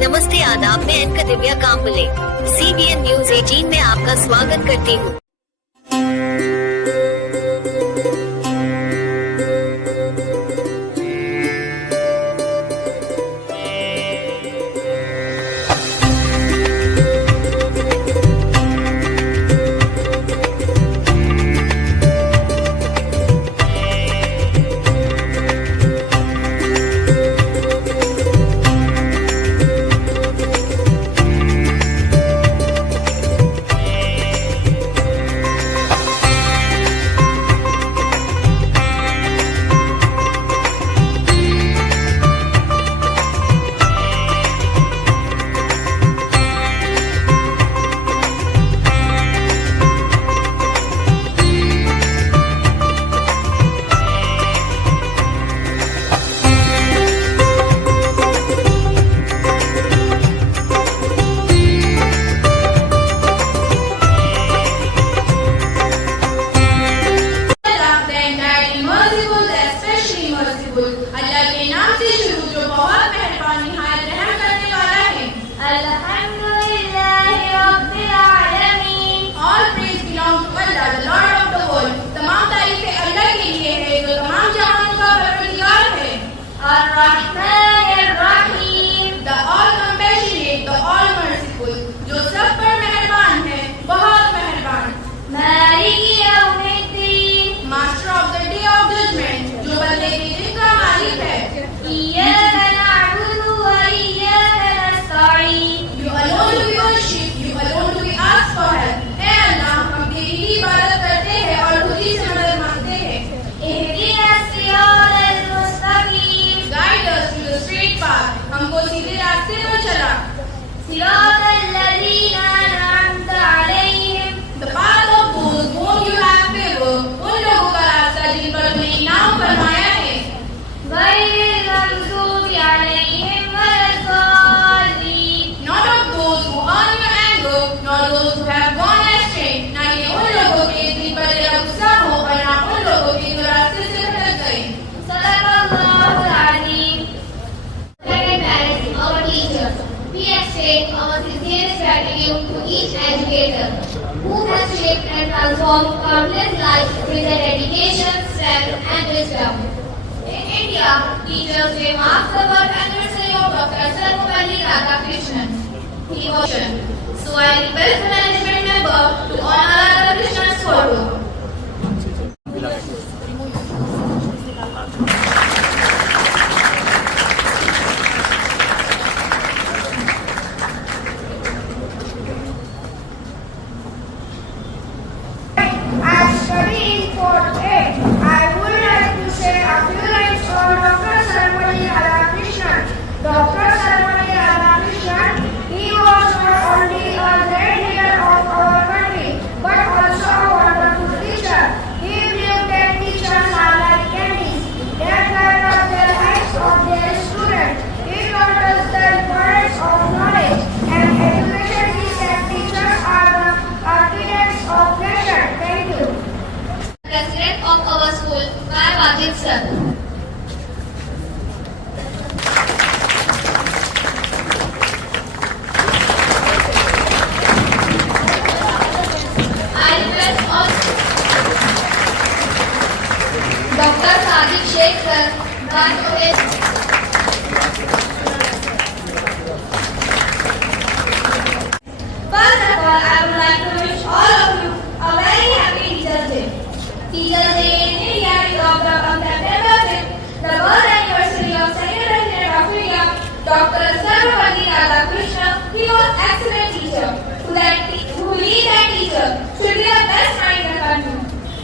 नमस्ते आदाब, मैं anchor Divya Kamble CBN news 18 में आपका स्वागत करती हूँ। अल्लाह के नाम से शुरू जो बहुत मेहरबान निहायत रहम करने वाला है। अल्हम्दुलिल्लाहि रब्बिल आलमीन। All praise belongs to Allah, the Lord of the world. तमाम तारीफें अल्लाह के लिए है जो तमाम जहानों का परवरदिगार है। अर्रहमानिर रहीम। The all compassionate, the all merciful, जो सब पर मेहरबान है, बहुत मेहरबान। मालिकी यौमिद्दीन। Master of the day of judgment, जो बदले के दिन का मालिक है। इय्याका नअबुदु व इय्याका नस्तईन। You alone to be worshipped, you alone to be asked for help. हे अल्लाह, हम तेरी ही इबादत करते हैं और खुद ही से मदद मांगते हैं। इहदिनस सिरातल मुस्तकीम। Guide us to the straight path, हमको सीधे रास्ते पर चला। सिरातल लज़ीना अनअमता अलैहिम। The path of those whom you have favored, उन लोगों का रास्ता जिन पर तुमने इनाम फरमाया है। गैरिल मग़ज़ूबि अलैहिम वलद्दाल्लीन। Not of those who earn your anger, nor those who have gone astray, ना कि उन लोगों के जिन पर तेरा गुस्सा हो और ना उन लोगों के जो रास्ते से भटक गए। सदक़ल्लाहुल अज़ीम। Second parents, our teachers. We extend our sincerest gratitude to each educator who has shaped and transformed countless lives with their dedication, strength, and wisdom. In India, Teachers' Day marks the birth anniversary of Dr. Sarvepalli Radhakrishnan. He was so I request the management member to honor Radhakrishnan's photo. As studying for it, I would like to say a few lines on Dr. Sarvepalli Radhakrishnan. Dr. Sarvepalli Radhakrishnan, he was not only a great leader of our country, but also a wonderful teacher. He believed that teachers are like candies that light up the lives of their students. He taught us the importance of knowledge and education. He said teachers are the architects of nation. Thank you. President of our school, Mr. Wajid sir. I request all Dr. Sadiq Sheikh sir, Branch Office. First of all, I would like to wish all of you a very happy Teachers' Day. Teachers' Day in India is observed on September 5th, the birth anniversary of Second President of India, Dr. Sarvepalli Radhakrishnan. He was excellent teacher. Who lead that teacher should be the best mind in the country.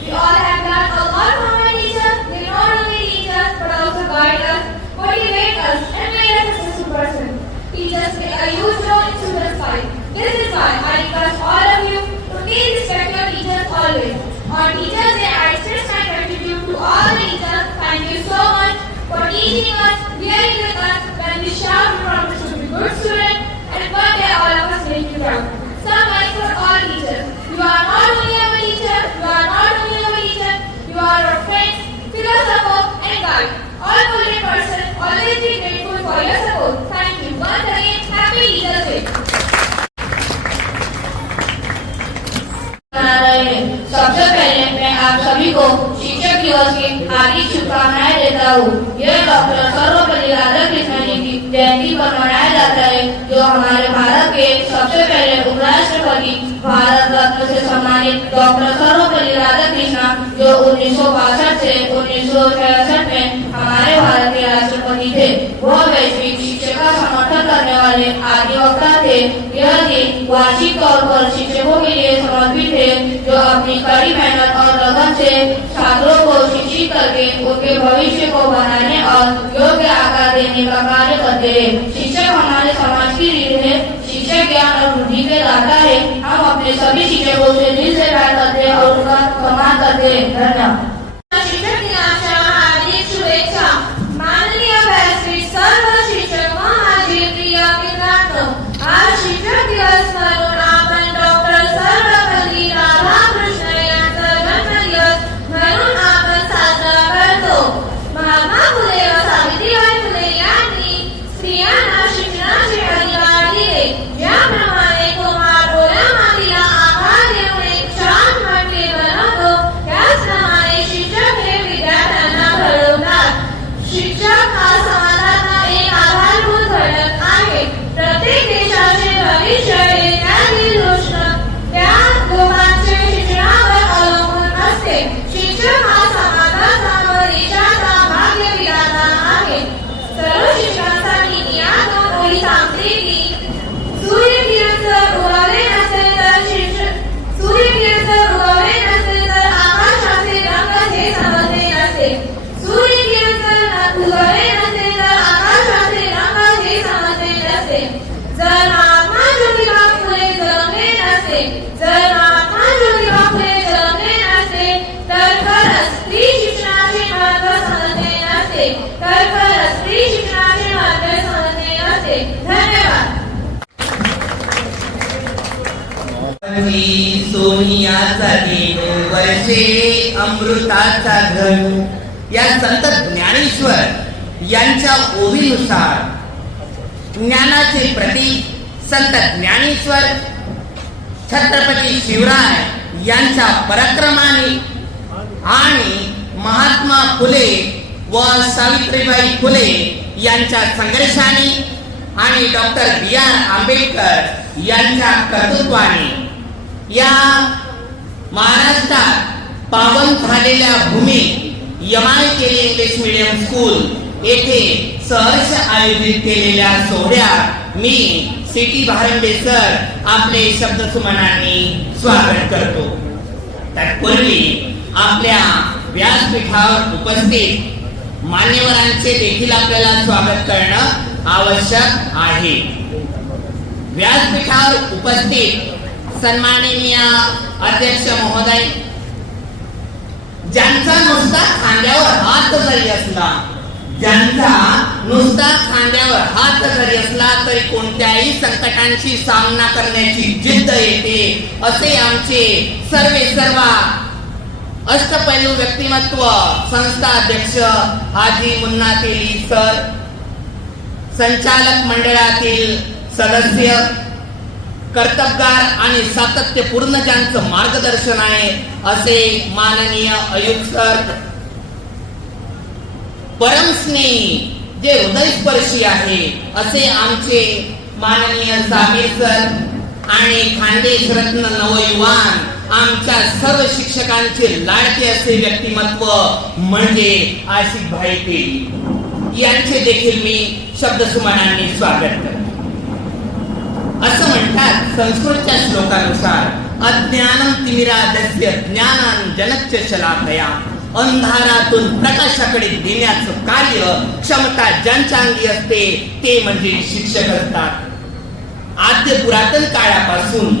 We all have learned a lot from our teacher. They not only teach us but also guide us, motivate us, and make us a successful person. Teachers play a huge role in children's life. This is why I request all of you to please respect your teachers always. On Teachers' Day, I express my gratitude to all the teachers. Thank you so much for teaching us, bearing with us when we shout we promise to be good students, and one day all of us make you proud. Some words for all teachers. You are not only our teacher, you are not only our teacher, you are our friends, philosopher, and guide. All good person, always be grateful for your support. Thank you. Once again, happy सबसे पहले मैं आप सभी को शिक्षक दिवस की हार्दिक शुभकामनाएं देता हूँ। यह डॉक्टर सर्वपल्ली राधाकृष्णन जी की जयंती पर मनाया जाता है, जो हमारे भारत के सबसे पहले उपराष्ट्रपति भारत रत्न से सम्मानित डॉक्टर सर्वपल्ली राधाकृष्णन, जो 1962 से 1966 में हमारे भारत के राष्ट्रपति थे। वह वैश्विक शिक्षा का समर्थन करने वाले आदिवक्ता थे। यह दिन वार्षिक तौर पर शिक्षकों के लिए समर्पित है, जो अपनी कड़ी मेहनत और लगन से छात्रों को शिक्षित करके उनके भविष्य को बनाने और योग्य आकार देने का कार्य करते हैं। शिक्षक हमारे समाज की रीढ़ है। शिक्षक ज्ञान और बुद्धि के दाता है। हम अपने सभी शिक्षकों से दिल से प्यार करते हैं और उनका सम्मान करते हैं। धन्यवाद। शिक्षक दिनाच्या हार्दिक शुभेच्छा। माननीय व्यासपीठ सर्व शिक्षक व माझे प्रिय मित्रांनो, आज शिक्षक दिवस म्हणून आपण डॉक्टर सर्वपल्ली राधाकृष्णन यांचा जन्मदिवस म्हणून आपण साजरा करतो। महात्मा फुले व सावित्रीबाई फुले यांनी स्त्रियांना शिक्षणाचे अधिकार दिले। ज्याप्रमाणे कुम्हार ओल्या मातीला आकार देऊन एक छान मडके बनवतो, त्याचप्रमाणे शिक्षक हे विद्यार्थ्यांना घडवतात। शिक्षक हा समाजाचा एक आधारभूत घटक आहे। प्रत्येक देशाचे भविष्य हे त्यातील त्या लोकांचे शिक्षणावर अवलंबून असते। शिक्षक हा समाजाचा व देशाचा भाग्य विधाता आहे। सर्व शिक्षणासाठी मी या 2 ओळी सांगते की सूर्यकिरण जर उगवले नसेल तर सूर्यकिरण जर उगवले नसेल तर आकाशाचे रंग हे समजले नसते। सूर्यकिरण जर उगवले नसेल तर आकाशाचे रंग हे समजले नसते। जर महात्मा ज्योतिबा फुले जन्मले नसते, जर महात्मा ज्योतिबा फुले जन्मले नसते तर खरंच स्त्री शिक्षणाचे महत्त्व समजले नसते, तर खरंच स्त्री शिक्षणाचे महत्त्व समजले नसते। धन्यवाद। सोनियाचा देणू वर्षे अमृताचा घन या संत ज्ञानेश्वर यांच्या ओवीनुसार ज्ञानाचे प्रतीक संत ज्ञानेश्वर छत्रपती शिवराय यांच्या पराक्रमाने आणि महात्मा फुले व सावित्रीबाई फुले यांच्या संघर्षाने आणि डॉक्टर B.R. आंबेडकर यांच्या कर्तृत्वाने या महाराष्ट्रात पावन झालेल्या भूमीत MIKL इंग्लिश मीडियम स्कूल येथे सहर्ष आयोजित केलेल्या सोहळ्यात मी सिटी भारंडे सर आपले शब्दसुमनांनी स्वागत करतो। तत्पूर्वी आपल्या व्यासपीठावर उपस्थित मान्यवरांचे देखील आपल्याला स्वागत करणं आवश्यक आहे। व्यासपीठावर उपस्थित सन्माननीय अध्यक्ष महोदय, ज्यांचा नुसता खांद्यावर हात जरी असला, ज्यांचा नुसता खांद्यावर हात जरी असला तरी कोणत्याही संकटांशी सामना करण्याची जिद्द येते, असे आमचे सर्व अष्टपैलू व्यक्तिमत्व संस्था अध्यक्ष हाजी मुन्ना तेली सर, संचालक मंडळातील सदस्य, कर्तबगार आणि सातत्यपूर्ण ज्यांचं मार्गदर्शन आहे असे माननीय आयुक्त सर, परमस्नेही जे हृदयस्पर्शी आहे असे आमचे माननीय सामीर सर आणि खानदेश रत्न नवयुवान आमच्या सर्व शिक्षकांचे लाडके असे व्यक्तिमत्व म्हणजे आशिक भाई तेली यांचे देखील मी शब्दसुमनांनी स्वागत करतो। असं म्हणतात संस्कृतच्या श्लोकानुसार अज्ञानम तिमिरादस्य ज्ञानांजनच्च शलाकया, अंधारातून प्रकाशाकडे देण्याचं कार्य क्षमता ज्यांच्या अंगी असते ते म्हणजे शिक्षक असतात। आद्य पुरातन काळापासून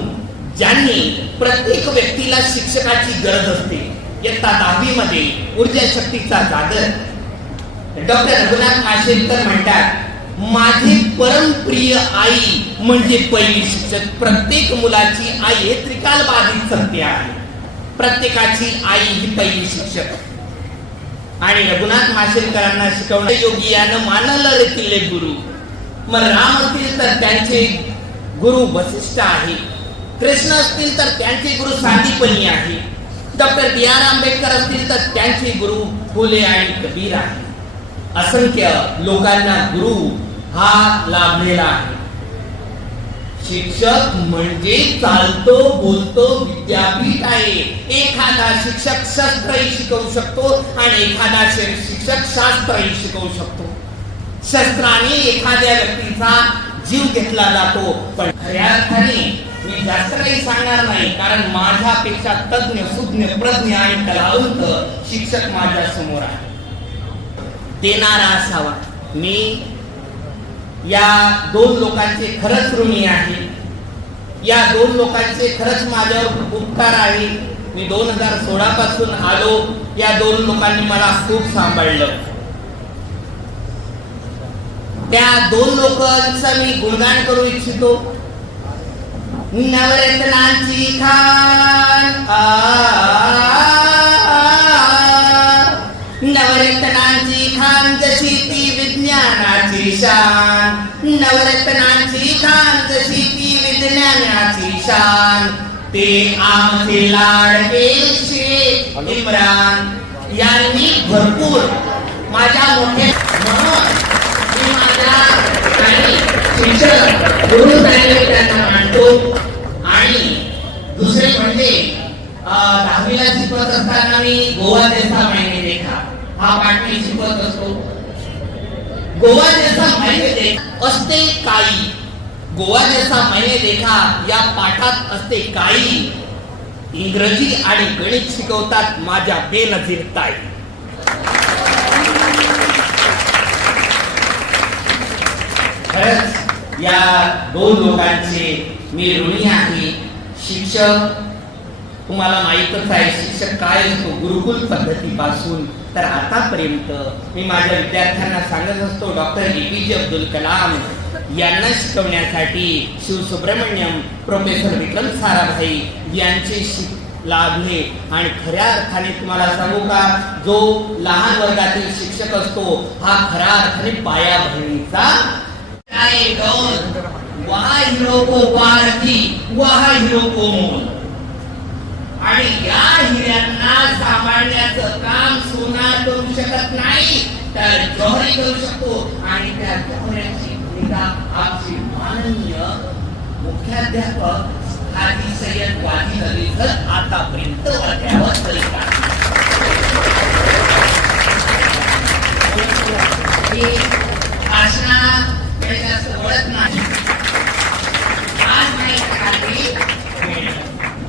ज्यांनी प्रत्येक व्यक्तीला शिक्षकाची गरज असते, इयत्ता 10वी मध्ये ऊर्जा शक्तीचा जागर डॉक्टर रघुनाथ माशेलकर म्हणतात, माझी परमप्रिय आई म्हणजे पहिली शिक्षक। प्रत्येक मुलाची आई हे त्रिकाल बाधित सत्य आहे, प्रत्येकाची आई ही पहिली शिक्षक। आणि रघुनाथ माशेलकरांना शिकवणे योगी यानं मानलं रे गुरु, मग राम असतील तर त्यांचे गुरु वसिष्ठ आहे, कृष्ण असतील तर त्यांचे गुरु सांदीपनी आहे, डॉक्टर बी आर आंबेडकर असतील तर त्यांचे गुरु फुले आणि कबीर आहे. असंख्य लोकांना गुरु हा लाभलेला आहे. शिक्षक म्हणजे चालतो बोलतो विद्यापीठ आहे. एखादा शिक्षक शस्त्रही शिकवू शकतो आणि एखादा शिक्षक शास्त्रही शिकवू शकतो. शस्त्राने एखाद्या व्यक्तीचा जीव घेतला जातो, पण खऱ्या अर्थाने मी जास्त काही सांगणार नाही, कारण माझ्यापेक्षा तज्ञ सुज्ञ प्रज्ञ आणि कलावंत शिक्षक माझ्या समोर आहे. देणारा असावा. मी या दोन लोकांचे खरंच ऋणी आहे. या दोन लोकांचे खरंच माझ्यावर उपकार आहे. मी 2016 पासून आलो. या दोन लोकांनी मला खूप सांभाळलं. त्या दोन लोकांचं मी गुणगान करू इच्छितो. नवरत्नांची खान, नवरत्नांची खान जशी ती विज्ञानाची शान. नवरत्नांची खान जशी ती विज्ञानाची शान. ते आमचे लाडके शेख इम्रान यांनी भरपूर माझ्या मोठे शिक्षक गुरु त्यांना मानतो. आणि दुसरे म्हणजे 10वीला शिकवत असताना मी गोवा जैसा मैंने देखा हा पाठ मी शिकवत असतो. गोवा जैसा मैंने देखा असते काळी. गोवा जैसा मैंने देखा या पाठात असते काळी. इंग्रजी आणि गणित शिकवतात माझ्या बेनजीर ताई. खरंच या दोन लोकांचे मी ऋणी आहे. शिक्षक तुम्हाला माहीतच आहे शिक्षक काय असतो. गुरुकुल पद्धतीपासून तर आतापर्यंत मी माझ्या विद्यार्थ्यांना सांगत असतो, डॉक्टर APJ अब्दुल कलाम यांना शिकवण्यासाठी शिवसुब्रमण्यम, प्रोफेसर विक्रम साराभाई यांचे लाभले. आणि खऱ्या अर्थाने तुम्हाला सांगू का, जो लहान वर्गातील शिक्षक असतो हा खऱ्या अर्थाने पाया भरणीचा वहा हिरो को पार थी वहा हिरो को मोल. आणि या हिऱ्यांना सांभाळण्याचं काम सोना करू शकत नाही तर जौहरी करू शकतो. आणि त्या जौहऱ्याची भूमिका आमचे माननीय मुख्याध्यापक हाजी सय्यद वाहिद अली सर आतापर्यंत अद्यावत करीत आहेत.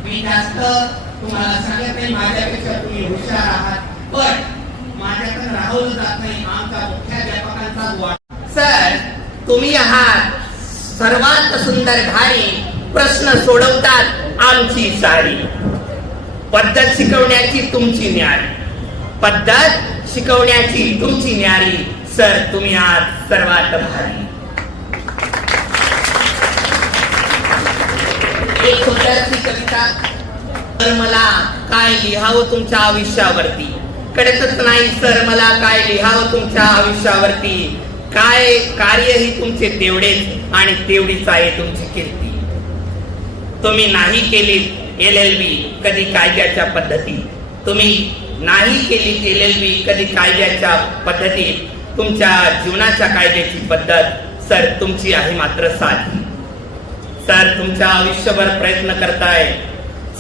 मी जास्त तुम्हाला सांगत नाही, माझ्यापेक्षा तुम्ही हुशार आहात, पण माझ्याकडे राहून जात नाही आमच्या मुख्याध्यापकांचा वाटा. सर तुम्ही आहात सर्वात सुंदर भारी. प्रश्न सोडवतात आमची सारी. पद्धत शिकवण्याची तुमची न्यारी. पद्धत शिकवण्याची तुमची न्यारी. सर तुम्ही आहात सर्वात भारी. एक छोटीशी कविता. तर मला काय लिहावं तुमच्या आयुष्यावरती कळतच नाही. सर मला काय लिहावं तुमच्या आयुष्यावरती. काय कार्यही तुमचे तेवढेच आणि तेवढीच आहे तुमची कीर्ती. तुम्ही नाही केली LLB कधी कायद्याच्या पद्धती. तुम्ही नाही केली LLB कधी कायद्याच्या पद्धती. तुमच्या जीवनाच्या कायद्याची पद्धत सर तुमची आहे मात्र साधी. सर तुमच्या आयुष्यभर प्रयत्न करताय.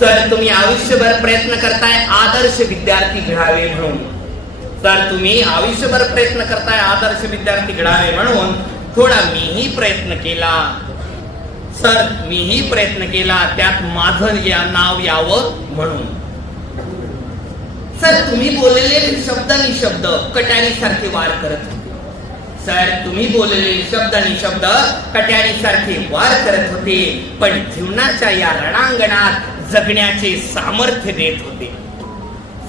सर तुम्ही आयुष्यभर प्रयत्न करताय आदर्श विद्यार्थी घडावे म्हणून. सर तुम्ही आयुष्यभर प्रयत्न करताय आदर्श विद्यार्थी घडावे म्हणून. थोडा मीही प्रयत्न केला. सर मीही प्रयत्न केला त्यात माझं नाव यावं म्हणून. सर तुम्ही बोललेले शब्द निशब्द कट्यारीसारखे वार करत होते. सर तुम्ही बोललेले शब्द निशब्द कट्यारीसारखे वार करत होते, पण जीवनाच्या या रणांगणात जगण्याचे सामर्थ्य देत होते.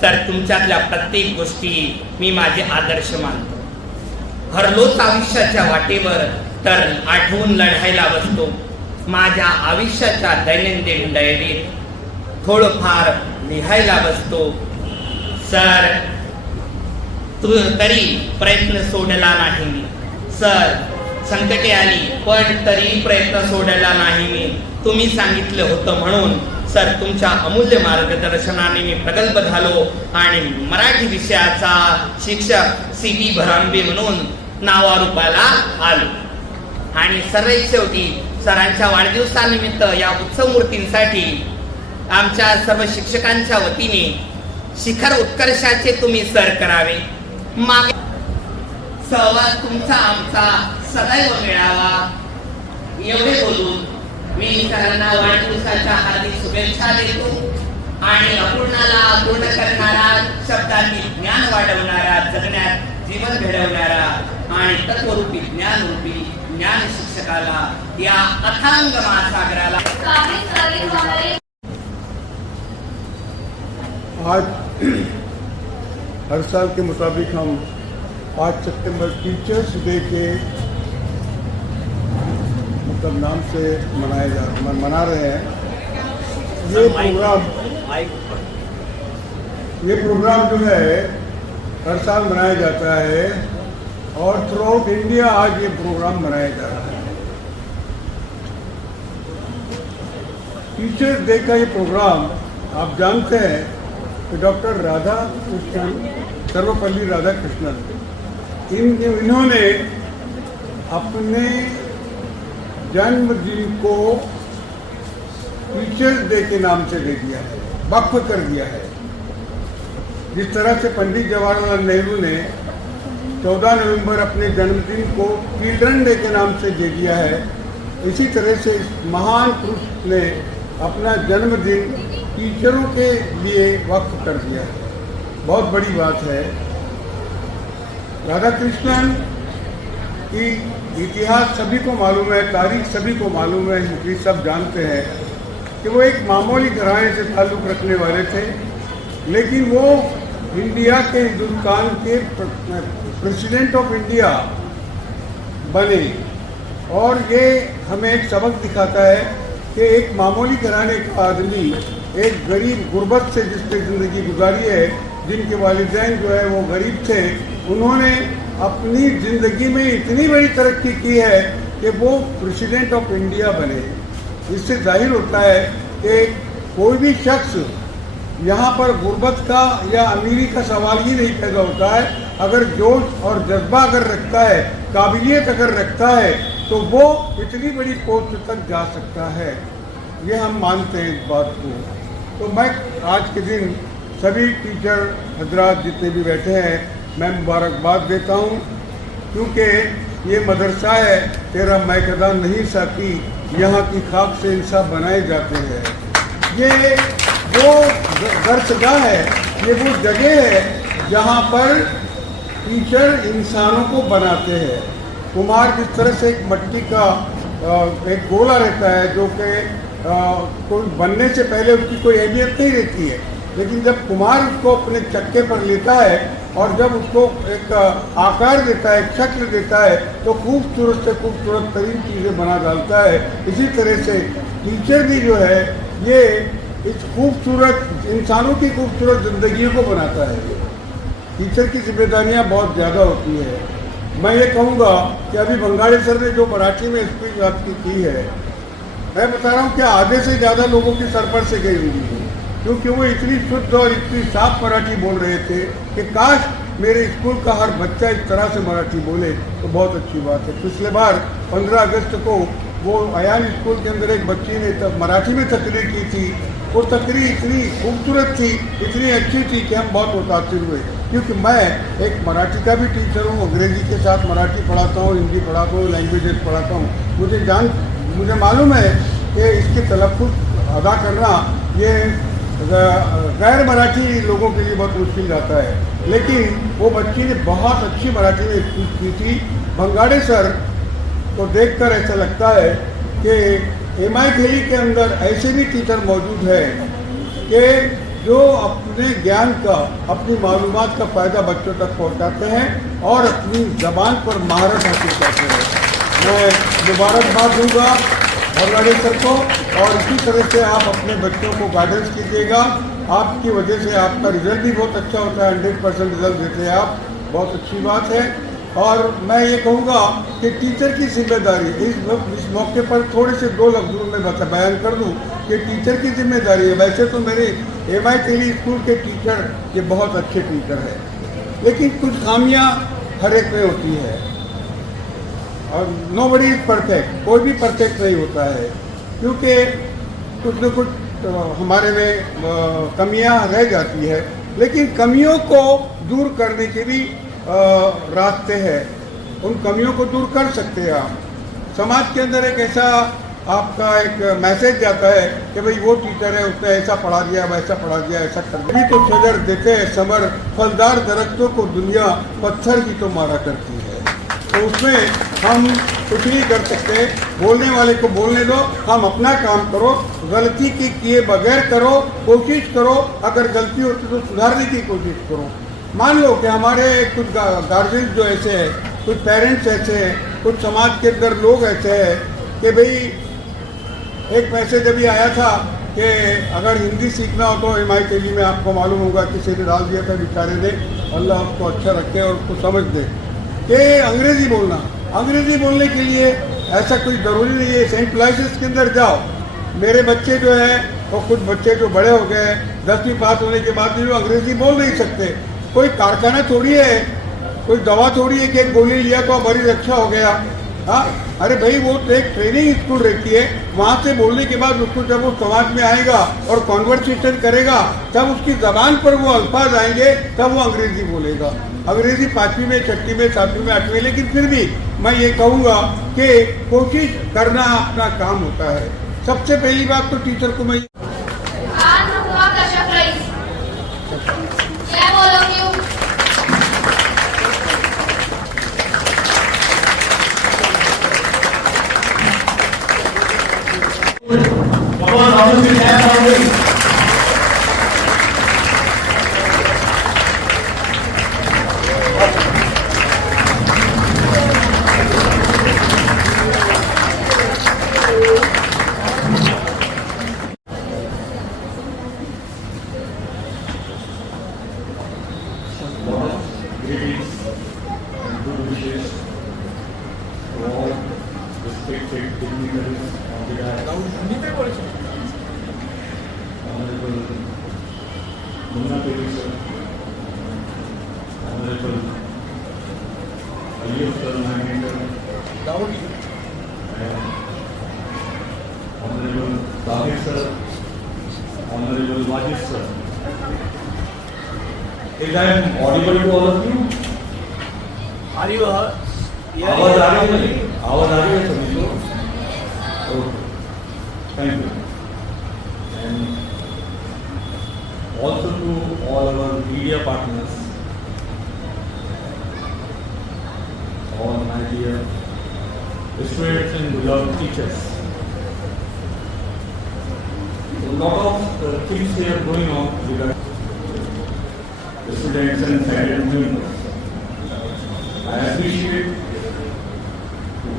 सर तुमच्यातल्या प्रत्येक गोष्टी मी माझे आदर्श मानतो. हरलोच आयुष्याच्या वाटेवर तर आठवून लढायला बसतो. माझ्या आयुष्याच्या दैनंदिन डायरीत थोडंफार लिहायला बसतो. सर तरी प्रयत्न सोडला नाही मी. सर संकटे आली पण तरी प्रयत्न सोडला नाही मी. तुम्ही सांगितलं होतं म्हणून सर, तुमच्या अमूल्य मार्गदर्शनाने मी प्रगल्भ झालो आणि मराठी विषयाचा शिक्षक CB भरांबे म्हणून नावारूपाला आलो. आणि सर्वात शेवटी सरांच्या वाढदिवसानिमित्त या उत्सव मूर्तींसाठी आमच्या सर्व शिक्षकांच्या वतीने शिखर उत्कर्षाचे तुम्ही सर करावे. मागे सहवास तुमचा आमचा सदैव मिळावा एवढे बोलून मी सरांना वाढदिवसाच्या हार्दिक शुभेच्छा देतो आणि अपूर्णाला पूर्ण करणारा, शब्दांनी ज्ञान वाढवणारा, जगण्यात जीवन घडवणारा आणि तत्वरूपी ज्ञानरूपी ज्ञान शिक्षकाला, या अथांग महासागराला आज हर साल के मुताबिक हम 5 सितंबर टीचर्स डे के मतलब नाम से मना रहे हैं। ये प्रोग्राम जो है हर साल मनाया जाता है और थ्रू आउट इंडिया आज ये प्रोग्राम मनाया जा रहा है। टीचर्स डे का ये प्रोग्राम आप जानते हैं कि डॉक्टर राधाकृष्णन, सर्वपल्ली राधाकृष्णन, इन्होंने अपने जन्मदिन को टीचर्स डे के नाम से दे दिया है, वक्फ कर दिया है। जिस तरह से पंडित जवाहरलाल नेहरू ने 14 नवंबर अपने जन्मदिन को चिल्ड्रन डे के नाम से दे दिया है, इसी तरह से इस महान पुरुष ने अपना जन्मदिन टीचरों के लिए वक्फ कर दिया है। बहुत बड़ी बात है। राधाकृष्णन की इतिहास सभी को मालूम है, तारीख सभी को मालूम है, हिस्ट्री सब जानते हैं कि वो एक मामूली घराने से ताल्लुक़ रखने वाले थे, लेकिन वो इंडिया के, हिंदुस्तान के प्रेसिडेंट ऑफ इंडिया बने। और ये हमें एक सबक दिखाता है कि एक मामूली घराने का आदमी एक गरीब गुर्बत से जिसने ज़िंदगी गुजारी है, जिनके वालिदैन जो है वो गरीब थे, उन्होंने अपनी ज़िंदगी में इतनी बड़ी तरक्की की है कि वो प्रेसिडेंट ऑफ इंडिया बने। इससे जाहिर होता है कि कोई भी शख्स यहाँ पर गुर्बत का या अमीरी का सवाल ही नहीं पैदा होता है। अगर जोश और जज्बा अगर रखता है, काबिलियत अगर रखता है, तो वो इतनी बड़ी पोस्ट तक जा सकता है। ये हम मानते हैं इस बात को। तो मैं आज के दिन सभी टीचर हजरात जितने भी बैठे हैं, मैं मुबारकबाद देता हूँ, क्योंकि ये मदरसा है तेरा मैकदा नहीं साकी, यहाँ की खाक से इंसाफ बनाए जाते हैं। ये वो दरसगाह है, ये वो जगह है जहाँ पर टीचर इंसानों को बनाते हैं। कुम्हार जिस तरह से एक मट्टी का एक गोला रहता है जो कि कोई बनने से पहले उसकी कोई अहमियत नहीं रहती है, लेकिन जब कुम्हार उसको अपने चक्के पर लेता है और जब उसको एक आकार देता है, एक शक्ल देता है, तो खूबसूरत से खूबसूरत तरीन चीज़ें बना डालता है। इसी तरह से टीचर भी जो है ये इस खूबसूरत इंसानों की खूबसूरत ज़िंदगियों को बनाता है। टीचर की जिम्मेदारियाँ बहुत ज़्यादा होती है। मैं ये कहूँगा कि अभी बंगाली सर ने जो मराठी में स्पीच आपकी की है, मैं बता रहा हूँ कि आधे से ज़्यादा लोगों की सर पर से गई हुई है, क्योंकि वो इतनी शुद्ध और इतनी साफ मराठी बोल रहे थे कि काश मेरे स्कूल का हर बच्चा इस तरह से मराठी बोले तो बहुत अच्छी बात है। पिछले बार 15 अगस्त को वो अयान स्कूल के अंदर एक बच्ची ने तब मराठी में तकरीर की थी। वो तकरीर इतनी खूबसूरत थी, इतनी अच्छी थी कि हम बहुत मुतासिर हुए, क्योंकि मैं एक मराठी का भी टीचर हूँ, अंग्रेज़ी के साथ मराठी पढ़ाता हूँ, हिंदी पढ़ाता हूँ, लैंग्वेजेस पढ़ाता हूँ। मुझे मालूम है कि इसके तलफ़्फ़ुज़ अदा करना ये गैर मराठी लोगों के लिए बहुत मुश्किल जाता है, लेकिन वो बच्ची ने बहुत अच्छी मराठी में स्पीच की थी। बंगाड़ी सर को देखकर ऐसा लगता है कि एमआई दिल्ली के अंदर ऐसे भी टीचर मौजूद है कि जो अपने ज्ञान का, अपनी मालूमात का फ़ायदा बच्चों तक पहुंचाते हैं और अपनी ज़बान पर महारत हासिल करते हैं। मैं मुबारकबाद दूंगा बंगाड़ी सर को, और इसी तरह से आप अपने बच्चों को गाइडेंस कीजिएगा। आपकी वजह से आपका रिजल्ट भी बहुत अच्छा होता है, 100% रिजल्ट देते हैं आप, बहुत अच्छी बात है। और मैं ये कहूँगा कि टीचर की जिम्मेदारी इस मौके पर थोड़े से 2 लफ्ज़ों में बयान कर दूँ कि टीचर की जिम्मेदारी है। वैसे तो मेरे MI तेली स्कूल के टीचर ये बहुत अच्छे टीचर हैं, लेकिन कुछ खामियां हर एक में होती है और नोबडी इज परफेक्ट, कोई भी परफेक्ट नहीं होता है, क्योंकि कुछ न कुछ हमारे में कमियां रह जाती है, लेकिन कमियों को दूर करने के भी रास्ते हैं। उन कमियों को दूर कर सकते हैं आप। समाज के अंदर एक ऐसा आपका एक मैसेज जाता है कि भाई वो टीचर है, उसने ऐसा पढ़ा दिया, वैसा पढ़ा दिया, ऐसा कर दिया। तो शजर देते हैं समर, फलदार दरख्तों को दुनिया पत्थर ही तो मारा करती है। तो उसमें हम कुछ नहीं कर सकते। बोलने वाले को बोलने दो, हम अपना काम करो, गलती की किए बगैर करो, कोशिश करो, अगर गलती होती तो सुधारने की कोशिश करो। मान लो कि हमारे कुछ गार्जियन जो ऐसे हैं, कुछ पेरेंट्स ऐसे हैं, कुछ समाज के अंदर लोग ऐसे हैं कि भाई एक मैसेज अभी आया था कि अगर हिंदी सीखना हो तो MI तेली में आपको मालूम होगा किसी ने डाल दिया था बेचारे ने, अल्लाह उसको अच्छा रखे और उसको समझ दे कि अंग्रेज़ी बोलने के लिए ऐसा कोई ज़रूरी नहीं है। सेंट लॉइसेस के अंदर जाओ, मेरे बच्चे जो हैं और कुछ बच्चे जो बड़े हो गए 10वीं पास होने के बाद भी वो अंग्रेज़ी बोल नहीं सकते। कोई कारखाना थोड़ी है, कोई दवा थोड़ी है कि एक गोली लिया तो मरीज अच्छा हो गया। हाँ, अरे भाई वो तो एक ट्रेनिंग स्कूल रहती है, वहाँ से बोलने के बाद उसको जब वो समाज में आएगा और कॉन्वर्सेशन करेगा तब उसकी ज़बान पर वो अल्फाज आएंगे, तब वो अंग्रेज़ी बोलेगा। अंग्रेज़ी 5वीं में, 6वीं में, 7वीं में, 8वीं, लेकिन फिर भी मैं ये कहूँगा कि कोशिश करना अपना काम होता है। सबसे पहली बात तो टीचर को मैं greetings and good wishes to all respected dignitaries of the dais. Honorable Munna Peri sir, Honorable Ayub sir, my mentor, and Honorable Tahir sir, Honorable Wajid sir. Is I am audible to all of you? Are you आवाज आ रही है? आवाज आ रही है सभी को? Okay. Thank you. And also to all our media partners, all my dear students and beloved teachers. A lot of things here going on regarding the students and faculty members. I appreciate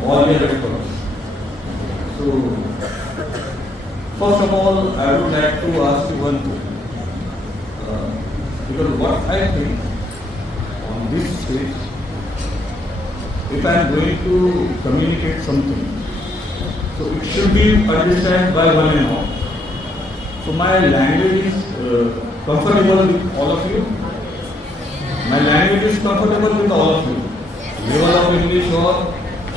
all your efforts. So, first of all, I would like to ask you one thing. Because what I think on this stage, if I am going to communicate something, so it should be understood by one and all. So my language is comfortable with all of you. My language is comfortable with all of you. Level of English or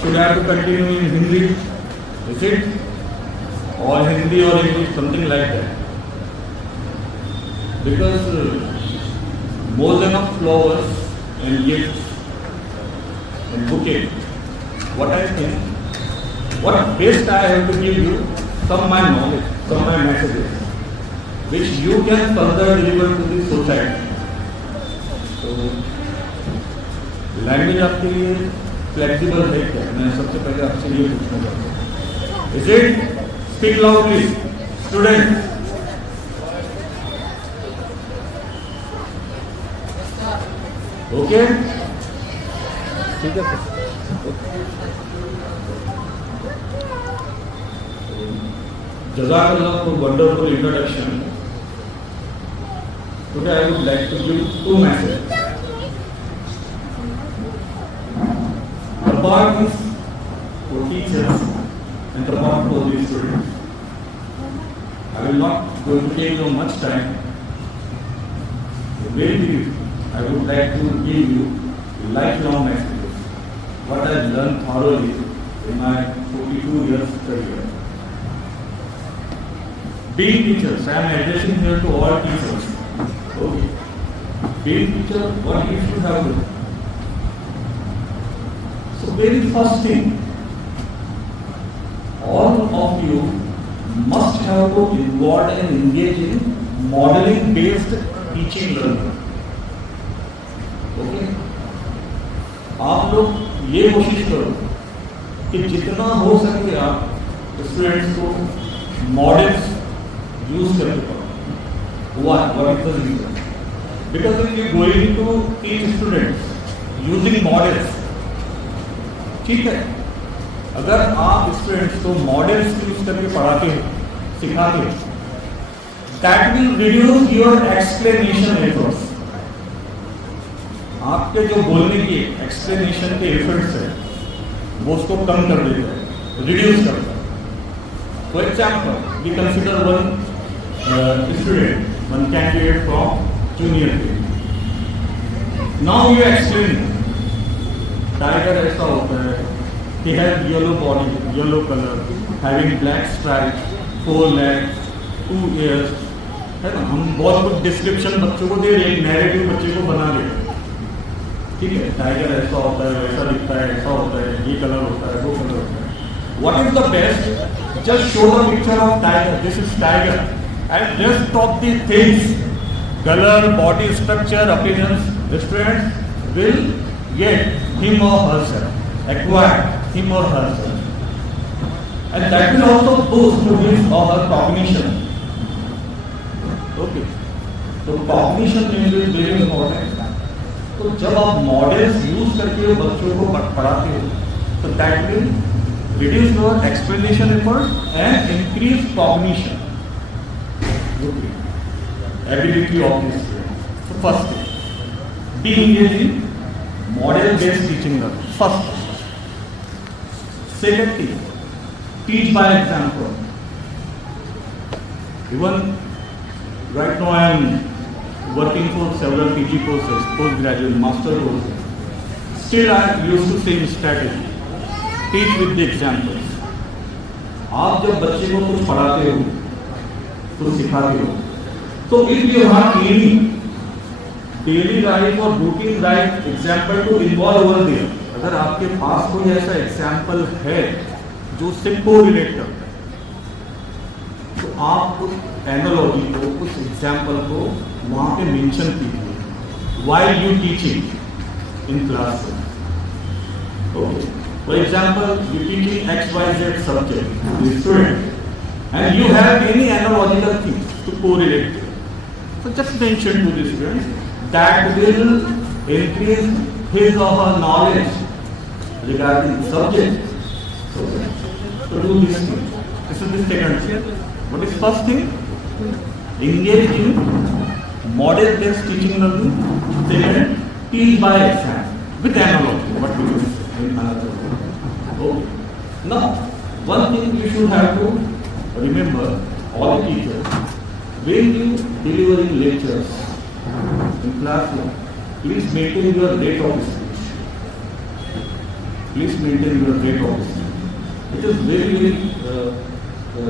should I have to continue in Hindi? Is it? Or Hindi or English, something like that. Because more than of flowers and gifts and bouquet, what I think, what best I have to give you, some my knowledge, some my messages, which you can further deliver to the society. So, language आपके लिए flexible है क्या? मैं सबसे पहले आपसे ये पूछना चाहता हूँ. Is it? Speak loudly, students. Okay? ठीक है sir. Jazakallah for wonderful introduction. Today I would like to give two messages. part is for teachers and the part for the students. I will not going to take you much time. Very brief, I would like to give you a lifelong experience. What I have learned thoroughly in my 42 years career. Being teachers, I am addressing here to all teachers. Okay. Being teacher, what you should have done. So very first thing, all of you must have to involve and engage in modeling based teaching learning. Okay, आप लोग ये कोशिश करो कि जितना हो सके आप स्टूडेंट्स को मॉडल्स यूज करके पढ़ो. What is the reason? Because if you are going to teach students using models, ठीक है, अगर आप स्टूडेंट्स को मॉडल्स यूज करके पढ़ाते हो, सिखाते हो, that will reduce your explanation efforts. आपके जो बोलने की एक्सप्लेनेशन के एफर्ट्स है वो उसको कम कर देता है, रिड्यूस करता है. For example, we consider one student, one candidate from junior K. Now you explain tiger ऐसा होता है, he has yellow body, yellow color, having black stripes, 4 legs, 2 ears, है ना. हम बहुत कुछ डिस्क्रिप्शन बच्चों को दे रहे हैं, नैरेटिव बच्चे को बना रहे हैं. ठीक है, टाइगर ऐसा होता है, वैसा दिखता है, ऐसा होता है, ये कलर होता है, वो कलर होता है. What is the best? Just show the picture of tiger, this is tiger, and just talk the things, colour, body structure, appearance. The student will get him और हरसेल्फ, एक्वायर हिम और herself, and that will also boost his और हर cognition. Okay, तो cognition is very important. तो जब आप models use करके बच्चों को पढ़ाते हो, तो that will reduce your explanation effort and increase cognition ability of the student. So first thing, be engaged in model based teaching learning. First. Second thing, teach by example. Even right now I am working for several PG courses, postgraduate, master courses. Still I use the same strategy. Teach with the examples. आप जब बच्चे को कुछ पढ़ाते हो, कुछ सिखाते हो, तो if you have any daily life or routine life example to involve over there, अगर आपके पास कोई ऐसा एग्जाम्पल है जो उससे कोरिलेट करता है, तो आप उस एनालॉजी को, उस एग्जाम्पल को वहां पे मेंशन कीजिए while you teaching in classroom. Okay. For example, you teaching XYZ subject to the student, and you have any analogical things to correlate with. So just mention to the student, that will increase his or her knowledge regarding the subject. So do this thing. This is the second thing. What is first thing? Engage in model based teaching learning. Second, teach by example with analogy. What we do in another way. Okay. Now, one thing you should have to remember, all the teachers, when you delivering lectures in classroom, please maintain your rate of speech. Please maintain your rate of speech. It is very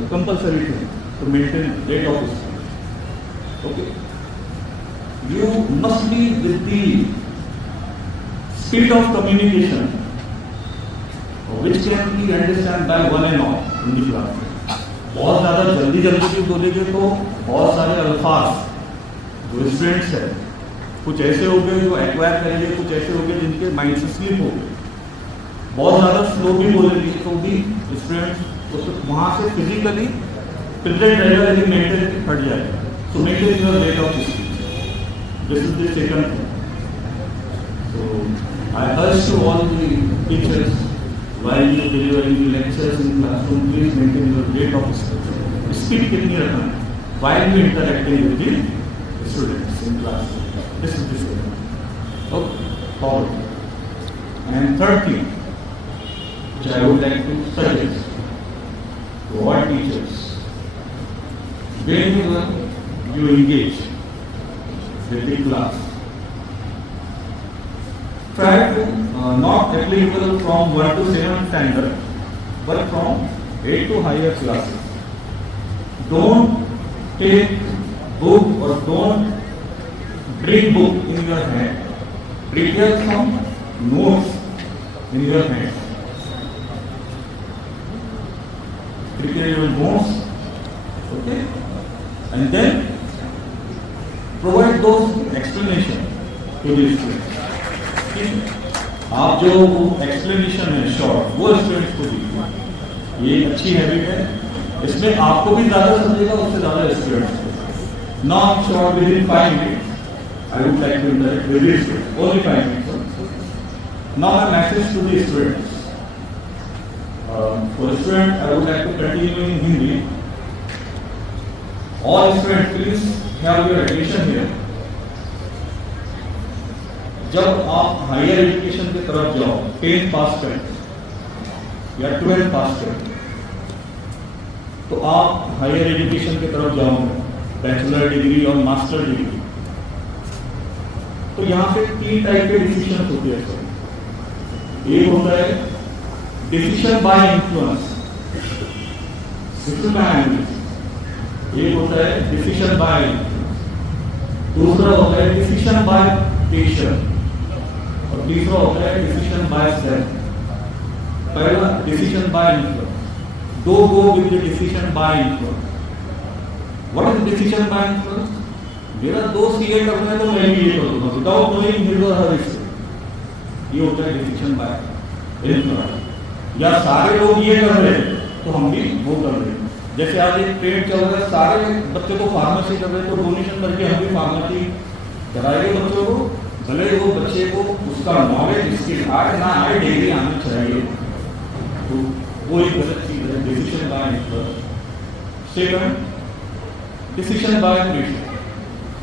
compulsory thing to maintain rate of speech. Okay. You must be with the speed of communication, which can be understand by one and all in the class. बहुत ज़्यादा जल्दी भी बोलेंगे तो बहुत सारे अल्फाज जो स्टूडेंट्स हैं कुछ ऐसे हो गए जो एक्वायर करेंगे, कुछ ऐसे हो गए जिनके माइंड से स्लिप हो गए. बहुत ज़्यादा स्लो भी बोलेंगे तो भी स्टूडेंट्स वहाँ से फिजिकली प्रेजेंट रहेगा लेकिन मेंटली हट जाएगा. सो maintain your rate of speech. This is the second thing. So I urge to all the teachers, while you delivering the lectures in classroom, please maintain your rate of speech. Speak कितनी रखना है while you interacting with the students in class. This is the second. Okay, forward. And third thing, which I would like to suggest to all teachers. Whenever you engage with the class, try to not applicable from 1 to 7 standard, but from 8 to higher classes. Don't take book or don't bring book in your hand. Prepare some notes in your hand. Prepare your notes, okay, and then provide those explanation to the students. आप जो explanation है short वो students को दीजिए, ये अच्छी habit है। इसमें आपको भी ज्यादा समझेगा, उससे ज्यादा स्टूडेंट्स को। Not short within 5 minutes. I would like to interact with the student only 5 minutes. Now my message to the students, for student I would like to continue in Hindi. All students please have your attention here. जब आप higher education की तरफ जाओ, 10th पास करें या 12th पास करें, तो आप हायर एजुकेशन की तरफ जाओगे, बैचलर डिग्री और मास्टर डिग्री। तो यहाँ पे 3 टाइप के डिसीजन होते हैं सर। एक होता है डिसीजन बाय इन्फ्लुएंस, एक होता है डिसीजन बाय, दूसरा होता है डिसीजन बाय पेशेंट, और तीसरा होता है डिसीजन बाय सेल्फ। पहला डिसीजन बाय इन्फ्लुएंस, दो go with the decision by influence. What is decision by influence? मेरा दोस्त ये करना है तो मैं भी ये करूंगा, विदाउट नोइंग हिज और हर हिस्ट्री। ये होता है डिसीजन बाय इन्फ्लुएंस। या सारे लोग ये कर रहे हैं तो हम भी वो कर रहे हैं। जैसे आज एक ट्रेंड चल रहा है, सारे बच्चे तो फार्मेसी कर रहे हैं, तो डोनेशन करके हम भी फार्मेसी कराएंगे बच्चों को, भले वो बच्चे को उसका नॉलेज स्किल आए ना आए, डिग्री आनी चाहिए। तो वो एक गलत चीज है, decision by influence. Second, decision by pressure.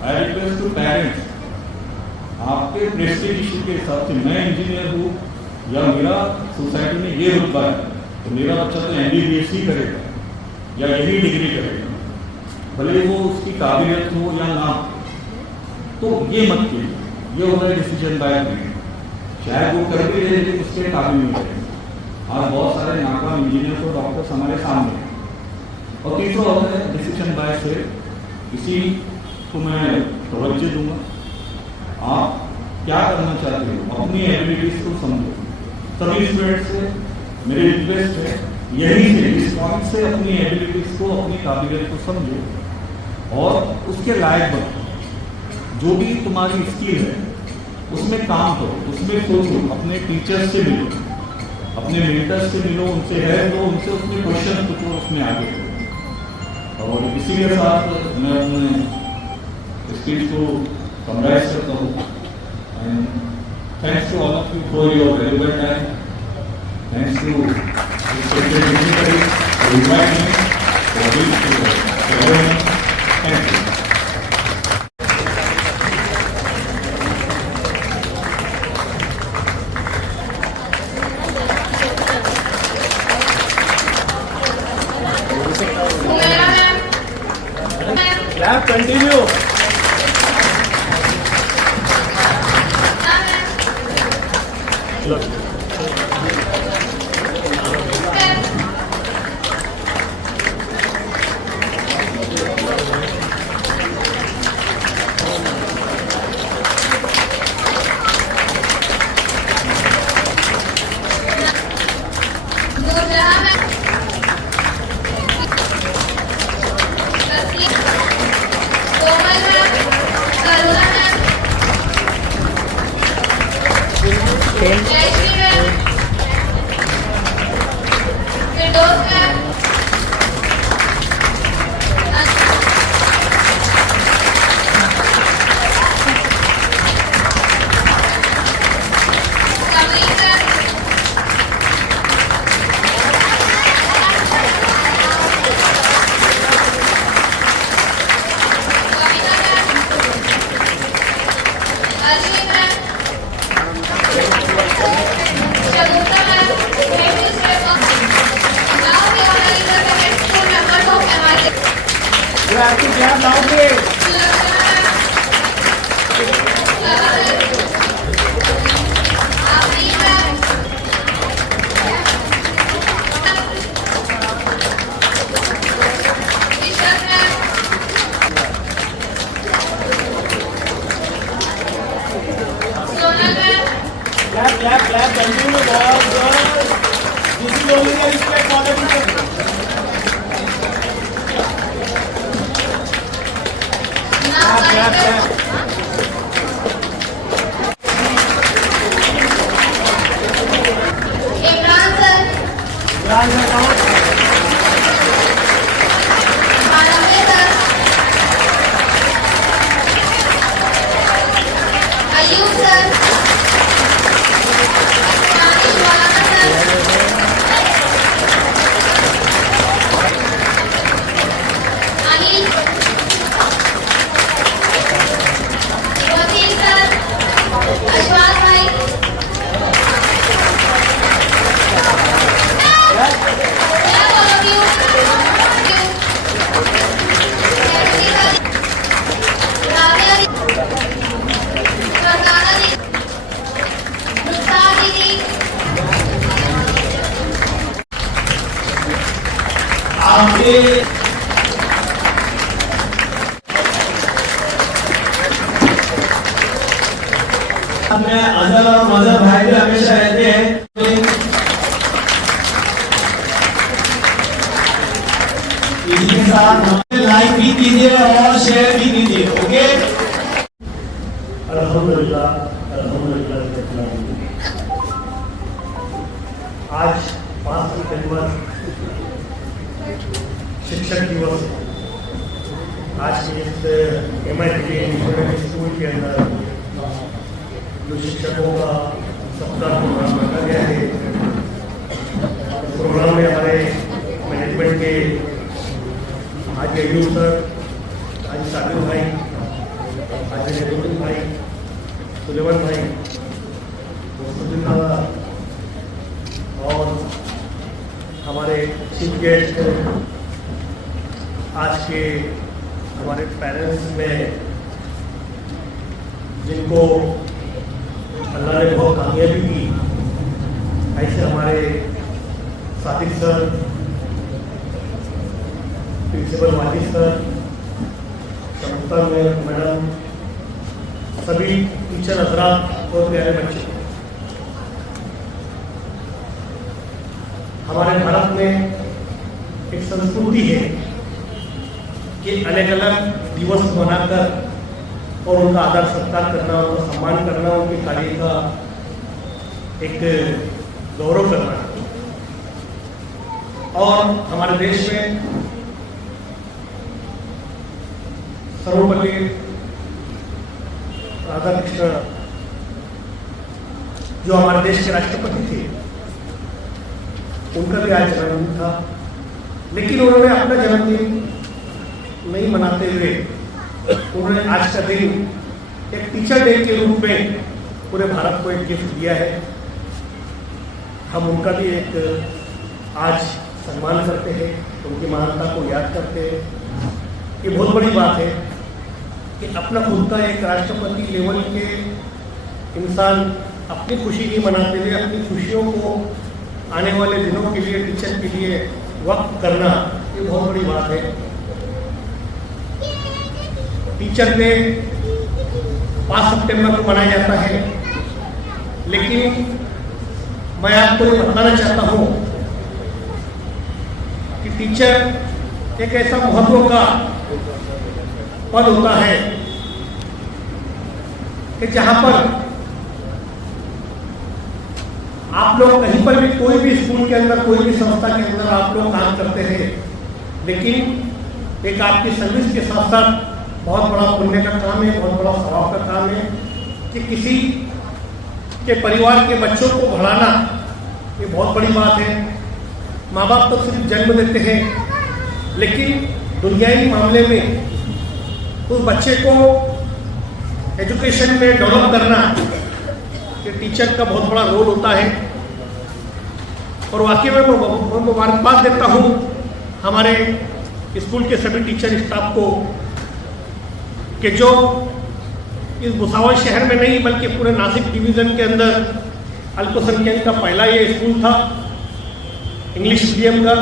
I request to parents, आपके प्रेस्टीज इशू के हिसाब से, मैं इंजीनियर हूँ या मेरा सोसाइटी में ये रुतबा है, तो मेरा बच्चा तो MBBS ही करेगा या यही डिग्री करेगा, भले वो उसकी काबिलियत हो या ना। तो ये मत कीजिए, ये होता है डिसीजन बाय प्रेशर। चाहे वो कर भी रहे लेकिन उसके काबिल नहीं रहे। आज बहुत सारे नाकाम इंजीनियर और डॉक्टर्स हमारे सामने हैं। और तीसरा होता है डिसीजन बाय सेल्फ। इसी को मैं तवज्जो दूंगा, आप क्या करना चाहते हो, अपनी एबिलिटीज को समझो। सभी स्टूडेंट्स से मेरी रिक्वेस्ट है, यही से इस पॉइंट से अपनी एबिलिटीज को, अपनी काबिलियत को समझो और उसके लायक बनो। जो भी तुम्हारी स्किल है उसमें काम करो, उसमें सोचो, अपने टीचर्स से मिलो, अपने मेंटर्स से मिलो, उनसे हेल्प लो, उनसे उसमें क्वेश्चन पूछो, उसमें आगे बढ़ो। और इसी के साथ मैं अपने स्किल को समराइज करता हूँ। And thanks to all of you for your valuable time. Thanks to invite me for this. Thank you. Clap, continue. Shagunta ma'am, have to clap loudly. Clap, clap, clap. Continue, boys, girls. This is only a respect for the teacher. Clap, clap, clap. Imran sir, Round of applause. Manve sir, Ayub sir, Danish Maulana sir, Anil, Waseem sir, Ashfaq भाई, yeah, all of you, Rabia दी, फरजाना दी, मुस्ताक दीदी, आपके अपने अजहर और मजहर भाई भी हमेशा रहते हैं। इसके साथ लाइक भी कीजिए और शेयर भी कीजिए। ओके, अल्हम्दुलिल्लाह, अल्हम्दुलिल्लाह। आज 5 सितंबर शिक्षक दिवस, आज के इस MIT इंटरनेशनल स्कूल के अंदर जो शिक्षकों का सप्ताह प्रोग्राम रखा गया है, प्रोग्राम में हमारे मैनेजमेंट के आज अयूब सर, आज साबिर भाई, आज नजरुद्दीन भाई, सुलेमान भाई, मुस्तफिल दादा और हमारे चीफ गेस्ट आज के हमारे पेरेंट्स में जिनको अल्लाह ने बहुत कामयाबी की, ऐसे हमारे Sadiq sir, principal Wajid sir, Shagufta madam, सभी टीचर हजरात और प्यारे बच्चे। हमारे भारत में एक संस्कृति है कि अलग अलग दिवस मनाकर और उनका आदर सत्कार करना, उनका सम्मान करना, उनके कार्य का एक गौरव करना। और हमारे देश में सर्वपल्ली राधाकृष्ण जो हमारे देश के राष्ट्रपति थे, उनका भी आज जन्मदिन था, लेकिन उन्होंने अपना जन्मदिन नहीं मनाते हुए उन्होंने आज का दिन एक टीचर डे के रूप में पूरे भारत को एक गिफ्ट दिया है। हम उनका भी एक आज सम्मान करते हैं, उनकी महानता को याद करते हैं। ये बहुत बड़ी बात है कि अपना खुद का एक राष्ट्रपति लेवल के इंसान अपनी खुशी नहीं मनाते हुए अपनी खुशियों को आने वाले दिनों के लिए टीचर के लिए वक्त करना, ये बहुत बड़ी बात है। टीचर डे 5 सितंबर को मनाया जाता है, लेकिन मैं आपको ये बताना चाहता हूँ कि टीचर एक ऐसा महत्व का पद होता है कि जहाँ पर आप लोग कहीं पर भी कोई भी स्कूल के अंदर, कोई भी संस्था के अंदर आप लोग काम करते हैं, लेकिन एक आपकी सर्विस के साथ साथ बहुत बड़ा पुण्य का काम है, बहुत बड़ा सवाब का काम है कि किसी के परिवार के बच्चों को पढ़ाना, ये बहुत बड़ी बात है। माँ बाप तो सिर्फ जन्म देते हैं, लेकिन दुनियावी मामले में उस बच्चे को एजुकेशन में डेवलप करना, ये टीचर का बहुत बड़ा रोल होता है। और वाकई में मैं मुबारकबाद देता हूँ हमारे स्कूल के सभी टीचर स्टाफ को कि जो इस भुसावल शहर में नहीं बल्कि पूरे नासिक डिवीज़न के अंदर अल्पसंख्यक का पहला ये स्कूल था इंग्लिश मीडियम का,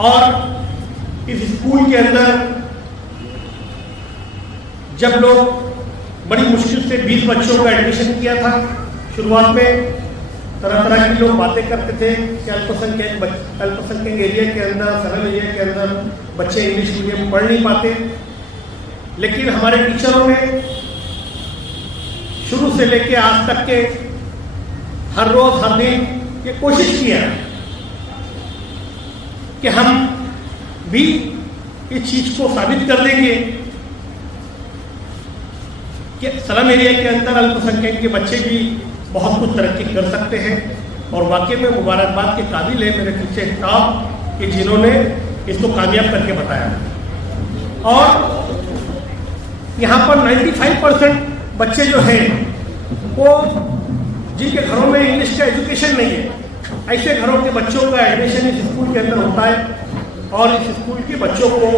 और इस स्कूल के अंदर जब लोग बड़ी मुश्किल से 20 बच्चों का एडमिशन किया था, शुरुआत में तरह तरह की लोग बातें करते थे कि अल्पसंख्यक एरिया के अंदर, सरल एरिया के अंदर बच्चे इंग्लिश मीडियम पढ़ नहीं पाते, लेकिन हमारे टीचरों ने शुरू से लेकर आज तक के हर रोज हर दिन ये कोशिश किया कि हम भी इस चीज को साबित कर देंगे कि स्लम एरिया के अंदर अल्पसंख्यक के बच्चे भी बहुत कुछ तरक्की कर सकते हैं। और वाकई में मुबारकबाद के काबिल है मेरे टीचर स्टाफ कि जिन्होंने इसको कामयाब करके बताया। और यहाँ पर 95% बच्चे जो हैं वो जिनके घरों में इंग्लिश का एजुकेशन नहीं है, ऐसे घरों के बच्चों का एडमिशन इस स्कूल के अंदर होता है और इस स्कूल के बच्चों को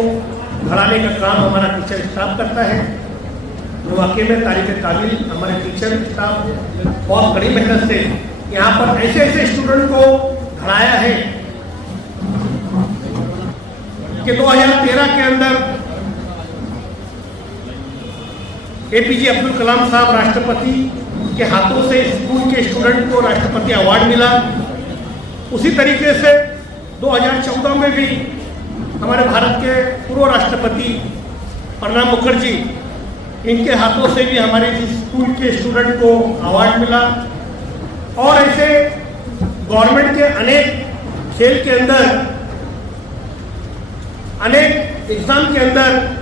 पढ़ाने का काम हमारा टीचर स्टाफ करता है। जो वाकई में तारीफ काबिल हमारे टीचर स्टाफ बहुत बड़ी मेहनत से यहाँ पर ऐसे ऐसे स्टूडेंट को पढ़ाया है कि 2013 के अंदर APJ अब्दुल कलाम साहब राष्ट्रपति के हाथों से स्कूल के स्टूडेंट को राष्ट्रपति अवार्ड मिला। उसी तरीके से 2014 में भी हमारे भारत के पूर्व राष्ट्रपति प्रणब मुखर्जी, इनके हाथों से भी हमारे स्कूल के स्टूडेंट को अवार्ड मिला। और ऐसे गवर्नमेंट के अनेक खेल के अंदर, अनेक एग्जाम के अंदर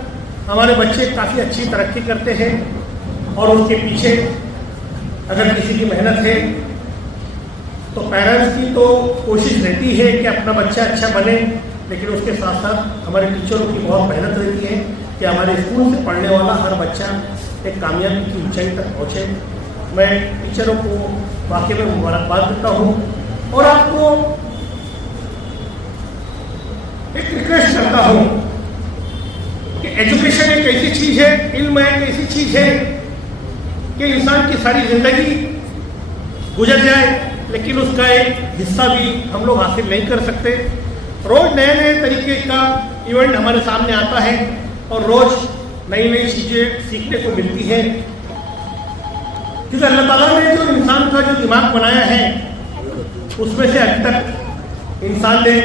हमारे बच्चे काफ़ी अच्छी तरक्की करते हैं और उसके पीछे अगर किसी की मेहनत है तो पेरेंट्स की तो कोशिश रहती है कि अपना बच्चा अच्छा बने, लेकिन उसके साथ साथ हमारे टीचरों की बहुत मेहनत रहती है कि हमारे स्कूल से पढ़ने वाला हर बच्चा एक कामयाबी की ऊंचाई तक पहुँचे। मैं टीचरों को वाकई में मुबारकबाद देता हूँ और आपको एक रिक्वेस्ट करता हूँ कि एजुकेशन एक ऐसी चीज़ है, इल्म एक ऐसी चीज़ है कि इंसान की सारी जिंदगी गुजर जाए लेकिन उसका एक हिस्सा भी हम लोग हासिल नहीं कर सकते। रोज नए नए तरीके का इवेंट हमारे सामने आता है और रोज नई नई चीज़ें सीखने को मिलती है, क्योंकि अल्लाह ताला ने जो इंसान का जो दिमाग बनाया है उसमें से अभी तक इंसान ने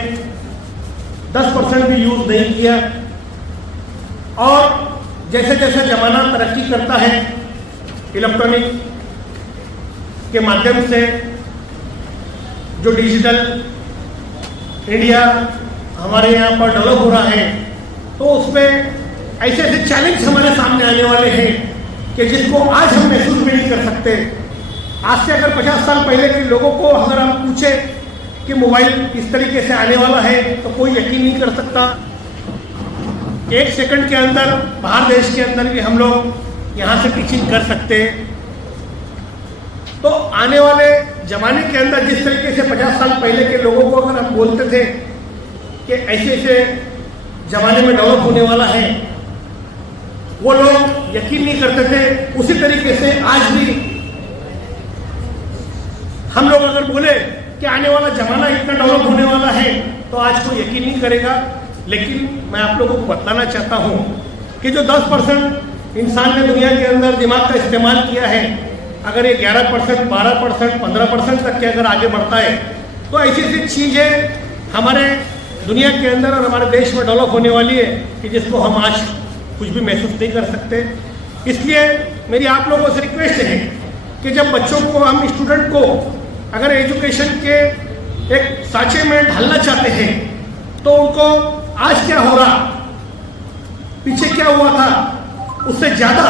10% भी यूज़ नहीं किया। और जैसे जैसे ज़माना तरक्की करता है इलेक्ट्रॉनिक के माध्यम से, जो डिजिटल इंडिया हमारे यहाँ पर डेवलप हो रहा है, तो उसमें ऐसे ऐसे चैलेंज हमारे सामने आने वाले हैं कि जिसको आज हम महसूस भी नहीं कर सकते। आज से अगर 50 साल पहले के लोगों को अगर हम पूछे कि मोबाइल इस तरीके से आने वाला है तो कोई यकीन नहीं कर सकता। एक सेकंड के अंदर बाहर देश के अंदर भी हम लोग यहाँ से टीचिंग कर सकते हैं। तो आने वाले ज़माने के अंदर जिस तरीके से 50 साल पहले के लोगों को अगर हम बोलते थे कि ऐसे ऐसे ज़माने में डेवलप होने वाला है, वो लोग यकीन नहीं करते थे। उसी तरीके से आज भी हम लोग अगर बोले कि आने वाला ज़माना इतना डेवलप होने वाला है तो आज कोई यकीन नहीं करेगा। लेकिन मैं आप लोगों को बताना चाहता हूँ कि जो 10% इंसान ने दुनिया के अंदर दिमाग का इस्तेमाल किया है, अगर ये 11%, 12%, 15% तक के अगर आगे बढ़ता है तो ऐसी ऐसी चीज़ें हमारे दुनिया के अंदर और हमारे देश में डेवलप होने वाली है कि जिसको हम आज कुछ भी महसूस नहीं कर सकते। इसलिए मेरी आप लोगों से रिक्वेस्ट है कि जब बच्चों को, हम स्टूडेंट को अगर एजुकेशन के एक सांचे में ढालना चाहते हैं तो उनको आज क्या हो रहा, पीछे क्या हुआ था, उससे ज़्यादा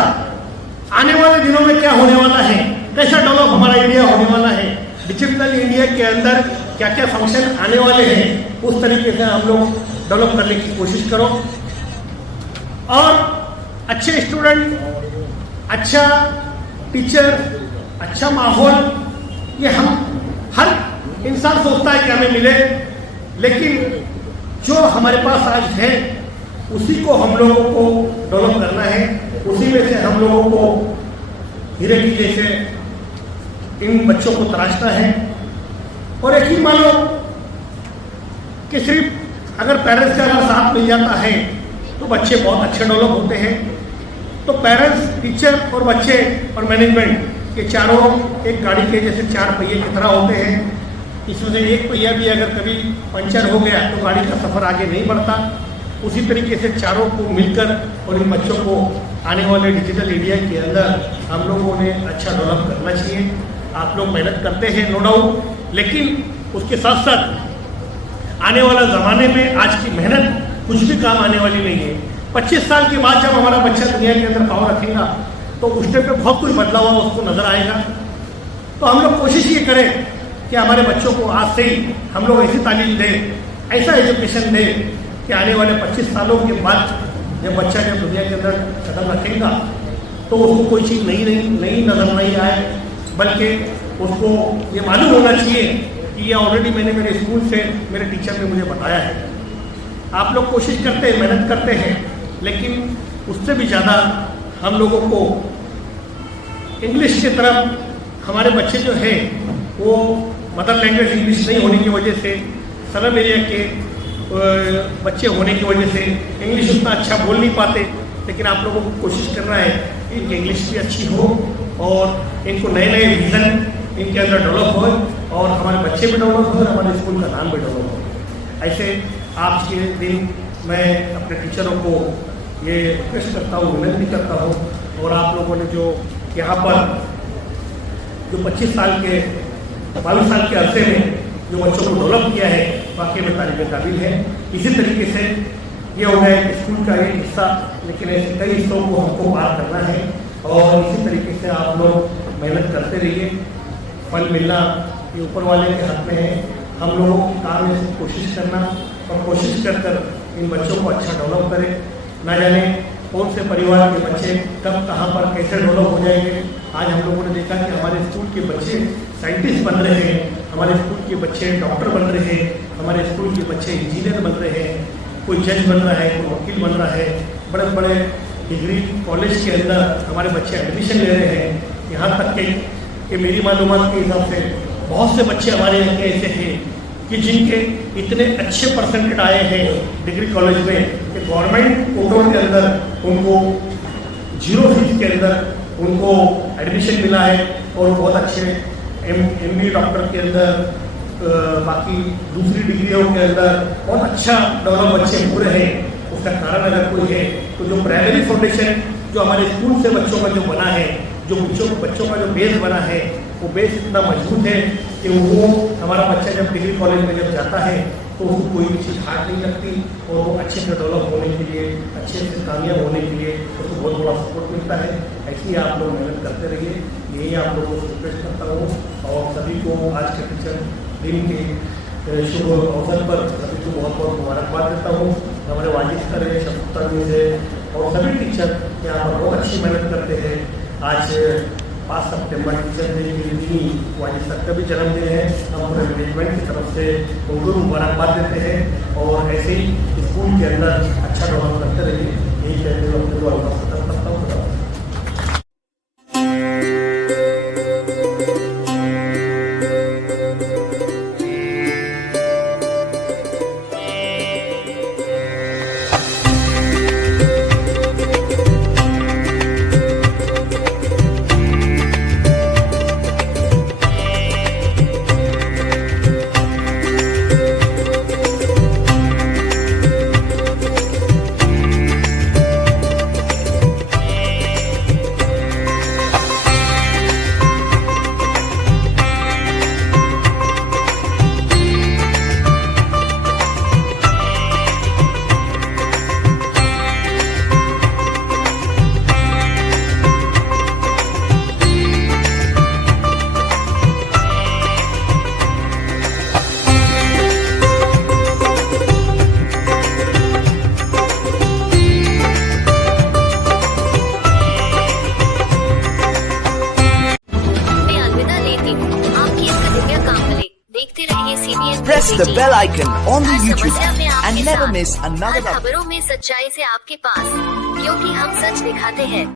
आने वाले दिनों में क्या होने वाला है, कैसा डेवलप हमारा इंडिया होने वाला है, डिजिटल इंडिया के अंदर क्या क्या फंक्शन आने वाले हैं, उस तरीके से हम लोग डेवलप करने की कोशिश करो। और अच्छे स्टूडेंट, अच्छा टीचर, अच्छा माहौल, ये हम हर इंसान सोचता है कि हमें मिले, लेकिन जो हमारे पास आज है उसी को हम लोगों को डेवलप करना है, उसी में से हम लोगों को हीरे की जैसे इन बच्चों को तराशना है। और यकीन मानो कि सिर्फ अगर पेरेंट्स का अगर साथ मिल जाता है तो बच्चे बहुत अच्छे डेवलप होते हैं। तो पेरेंट्स, टीचर और बच्चे और मैनेजमेंट ये चारों एक गाड़ी के जैसे 4 पहिए की तरह होते हैं। इसमें से एक पहिया भी अगर कभी पंचर हो गया तो गाड़ी का सफ़र आगे नहीं बढ़ता। उसी तरीके से चारों को मिलकर और इन बच्चों को आने वाले डिजिटल इंडिया के अंदर हम लोगों ने अच्छा डेवलप करना चाहिए। आप लोग मेहनत करते हैं नो डाउट, लेकिन उसके साथ साथ आने वाला ज़माने में आज की मेहनत कुछ भी काम आने वाली नहीं है। 25 साल के बाद जब हमारा बच्चा दुनिया के अंदर पाँव रखेगा तो उस टाइम पे बहुत कुछ बदलाव हुआ उसको नज़र आएगा। तो हम लोग कोशिश ये करें कि हमारे बच्चों को आज से ही हम लोग ऐसी तालीम दें, ऐसा एजुकेशन दें कि आने वाले 25 सालों के बाद जब बच्चा जब दुनिया के अंदर कदम रखेगा तो उसको कोई चीज़ नई नज़र नहीं आए, बल्कि उसको ये मालूम होना चाहिए कि ये ऑलरेडी मैंने मेरे स्कूल से मेरे टीचर ने मुझे बताया है। आप लोग कोशिश करते हैं, मेहनत करते हैं, लेकिन उससे भी ज़्यादा हम लोगों को इंग्लिश की तरफ हमारे बच्चे जो हैं वो मदर लैंग्वेज इंग्लिश नहीं होने की वजह से, स्लम एरिया के बच्चे होने की वजह से इंग्लिश उतना अच्छा बोल नहीं पाते। लेकिन आप लोगों को कोशिश करना है कि इनकी इंग्लिश भी अच्छी हो और इनको नए नए विज़न इनके अंदर डेवलप हो और हमारे बच्चे भी डेवलप हो और हमारे स्कूल का नाम भी डेवलप हो। ऐसे आज के दिन मैं अपने टीचरों को ये रिक्वेस्ट करता हूँ, विनती करता हूँ। और आप लोगों ने जो यहाँ पर जो 25 साल के 22 साल के अरसे में जो बच्चों को डेवलप किया है वाकई में तारीफ़ काबिल है। इसी तरीके से ये हो गया स्कूल का एक हिस्सा, लेकिन ऐसे कई हिस्सों को हमको पार करना है और इसी तरीके से आप लोग मेहनत करते रहिए। फल मिलना ये ऊपर वाले के हाथ में है। हम लोगों की काम है कोशिश करना और कोशिश कर कर इन बच्चों को अच्छा डेवलप करें। ना जाने कौन से परिवार के बच्चे कब कहाँ पर कैसे डेवलप हो जाएंगे। आज हम लोगों ने देखा कि हमारे स्कूल के बच्चे साइंटिस्ट बन रहे हैं, हमारे स्कूल के बच्चे डॉक्टर बन रहे हैं, हमारे स्कूल के बच्चे इंजीनियर बन रहे हैं, कोई जज बन रहा है, कोई वकील बन रहा है। बड़े बड़े डिग्री कॉलेज के अंदर हमारे बच्चे एडमिशन ले रहे हैं। यहाँ तक कि मेरी मालूमात के हिसाब से बहुत से बच्चे हमारे यहाँ के ऐसे हैं कि जिनके इतने अच्छे परसेंटेज आए हैं डिग्री कॉलेज में कि गवर्नमेंट कोटों के अंदर उनको 0 फीस के अंदर उनको एडमिशन मिला है और बहुत अच्छे MD डॉक्टर के अंदर बाकी दूसरी डिग्रियों के अंदर बहुत अच्छा डेवलप बच्चे हो रहे हैं। उसका कारण अगर कोई है तो जो प्राइमरी फाउंडेशन जो हमारे स्कूल से बच्चों का जो बना है, जो बच्चों का जो बेस बना है, वो बेस इतना मजबूत है कि वो हमारा बच्चा जब डिग्री कॉलेज में जब जाता है तो उसको कोई भी चीज़ हार्ड नहीं लगती और वो अच्छे से डेवलप होने के लिए, अच्छे से कामयाब होने के लिए उसको बहुत बड़ा सपोर्ट मिलता है। ऐसे ही आप लोग मेहनत करते रहिए, यही आप लोगों को रिक्वेस्ट करता हूँ। और सभी को आज के टीचर दिन के शुभ अवसर पर सभी को बहुत बहुत मुबारकबाद देता हूँ। हमारे वाजिद सर है, शफुक्ता मीर है और सभी टीचर यहाँ पर बहुत अच्छी मेहनत करते हैं। आज 5 सितंबर टीचर डे के दिन वाजिद सर का भी जन्मदिन है। हम पूरे मैनेजमेंट की तरफ से उनको मुबारकबाद देते हैं और ऐसे ही स्कूल के अंदर अच्छा डेवलप करते रहिए। यही कहते हुए अपने को अल्लाह से करता हूँ। मैं अलविदा लेती हूँ। आपकी इसका दिव्य काम मिले। देखते रहिए रहिए CBN Press the News bell icon on the her YouTube समस्या में app आपके and never साथ, miss another हर खबरों में सच्चाई से आपके पास, क्योंकि हम सच दिखाते हैं।